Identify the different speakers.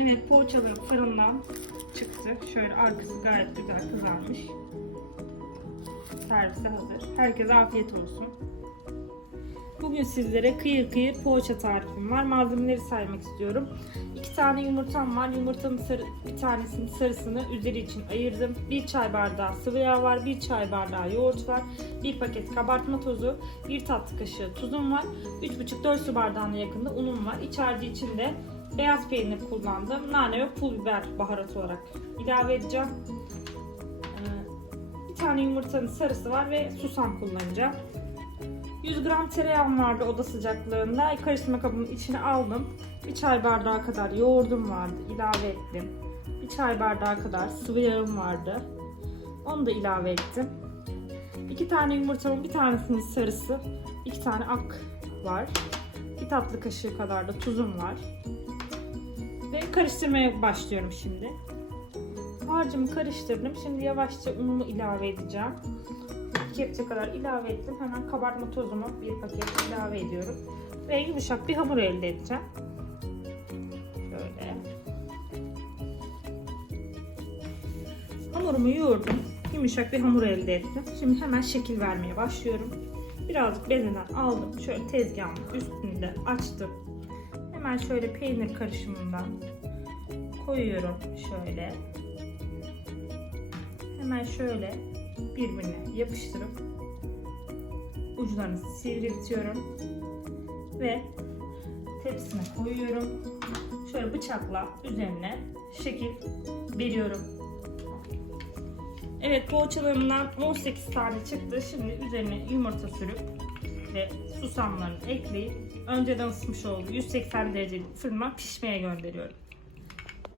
Speaker 1: Evet poğaçalarım fırından çıktı. Şöyle arkası gayet güzel kızarmış. Servise hazır. Herkese afiyet olsun. Bugün sizlere kıyır kıyır poğaça tarifim var. Malzemeleri saymak istiyorum. İki tane yumurtam var. Yumurtanın sarı, bir tanesinin sarısını üzeri için ayırdım. Bir çay bardağı sıvı yağ var. Bir çay bardağı yoğurt var. Bir paket kabartma tozu. Bir tatlı kaşığı tuzum var. 3,5-4 su bardağına yakında unum var. İç harcı için de beyaz peynir kullandım. Nane ve pul biber baharat olarak ilave edeceğim. Ee, Bir tane yumurtanın sarısı var ve susam kullanacağım. 100 gram tereyağım vardı oda sıcaklığında. Karıştırma kabımın içine aldım. Bir çay bardağı kadar yoğurdum vardı. ilave ettim. Bir çay bardağı kadar sıvı yağım vardı. Onu da ilave ettim. İki tane yumurtamın bir tanesinin sarısı, iki tane ak var. Bir tatlı kaşığı kadar da tuzum var. Ve karıştırmaya başlıyorum şimdi. Harcımı karıştırdım. Şimdi yavaşça unumu ilave edeceğim. Bir kepçe kadar ilave ettim. Hemen kabartma tozumu bir paket ilave ediyorum. Ve yumuşak bir hamur elde edeceğim. Şöyle. Hamurumu yoğurdum. Yumuşak bir hamur elde ettim. Şimdi hemen şekil vermeye başlıyorum. Birazcık bezeden aldım. Şöyle tezgahımın üstünde açtım. Hemen şöyle peynir karışımından koyuyorum şöyle. Hemen şöyle birbirine yapıştırıp uçlarını sivriltiyorum ve tepsime koyuyorum. Şöyle bıçakla üzerine şekil veriyorum. Evet poğaçalarımdan 18 tane çıktı. Şimdi üzerine yumurta sürüp ve susamlarını ekleyip önceden ısıtmış olduğu 180 derecelik fırına pişmeye gönderiyorum.